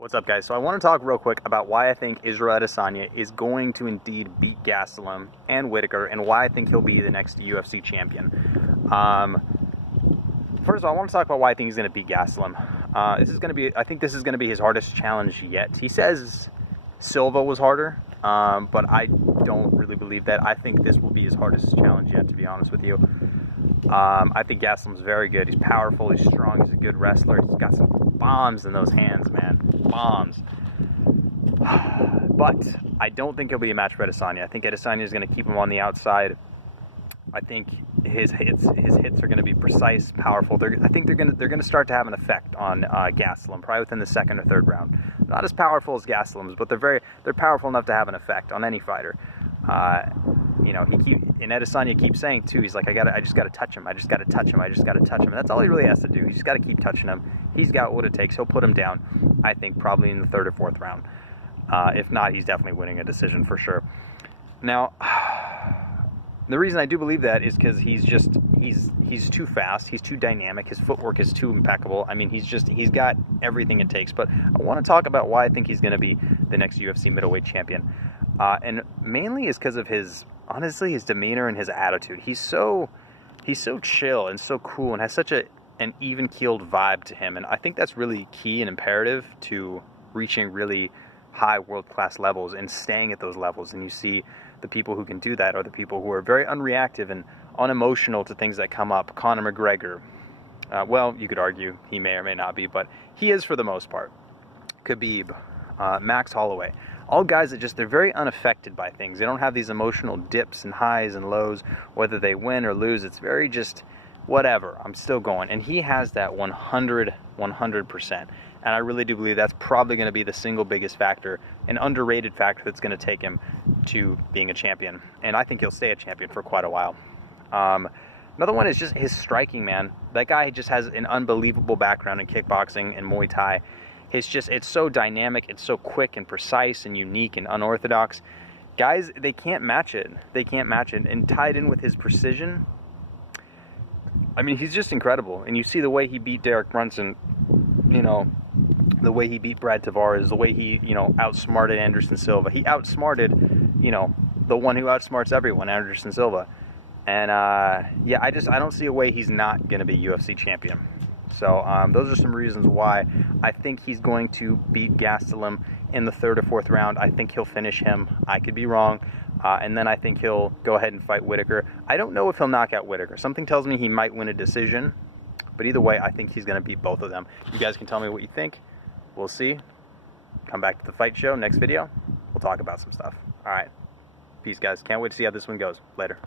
What's up, guys? So I want to talk real quick about why I think ISRAEL Adesanya is going to indeed beat Gastelum and Whitaker, and why I think he'll be the next UFC champion. First of all, I want to talk about why I think he's going to beat Gastelum. I think this is going to be his hardest challenge yet. He says Silva was harder, but I don't really believe that. I think this will be his hardest challenge yet, to be honest with you. I think Gastelum's very good. He's powerful, he's strong, he's a good wrestler. He's got some bombs in those hands, man. Bombs. But I don't think he'll be a match for Adesanya. I think Adesanya is going to keep him on the outside. I think his hits are going to be precise, powerful. I think they're going to start to have an effect on Gastelum, probably within the second or third round. Not as powerful as Gastelum's, but they're powerful enough to have an effect on any fighter. You know, Adesanya keeps saying too, he's like, I just gotta touch him, I just gotta touch him, I just gotta touch him. And that's all he really has to do. He's just gotta keep touching him. He's got what it takes. He'll put him down, I think, probably in the third or fourth round. If not, he's definitely winning a decision for sure. Now, the reason I do believe that is because he's too fast, he's too dynamic, his footwork is too impeccable. I mean, he's got everything it takes. But I want to talk about why I think he's going to be the next UFC middleweight champion. And mainly is because of honestly, his demeanor and his attitude. He's so chill and so cool and has such an even-keeled vibe to him. And I think that's really key and imperative to reaching really high world-class levels and staying at those levels. And you see the people who can do that are the people who are very unreactive and unemotional to things that come up. Conor McGregor, well, you could argue he may or may not be, but he is for the most part. Khabib, Max Holloway, all guys that they're very unaffected by things. They don't have these emotional dips and highs and lows, whether they win or lose. It's very just, whatever, I'm still going. And he has that 100%. And I really do believe that's probably going to be the single biggest factor, an underrated factor that's going to take him to being a champion. And I think he'll stay a champion for quite a while. Another one is just his striking, man. That guy just has an unbelievable background in kickboxing and Muay Thai. It's so dynamic, it's so quick and precise and unique and unorthodox. Guys, they can't match it. They can't match it. And tied in with his precision, I mean, he's just incredible. And you see the way he beat Derek Brunson, you know, the way he beat Brad Tavares, the way he, you know, outsmarted Anderson Silva. He outsmarted, you know, the one who outsmarts everyone, Anderson Silva. And, yeah, I don't see a way he's not going to be UFC champion. So those are some reasons why I think he's going to beat Gastelum in the third or fourth round. I think he'll finish him. I could be wrong. And then I think he'll go ahead and fight Whitaker. I don't know if he'll knock out Whitaker. Something tells me he might win a decision. But either way, I think he's going to beat both of them. You guys can tell me what you think. We'll see. Come back to the fight show next video. We'll talk about some stuff. All right. Peace, guys. Can't wait to see how this one goes. Later.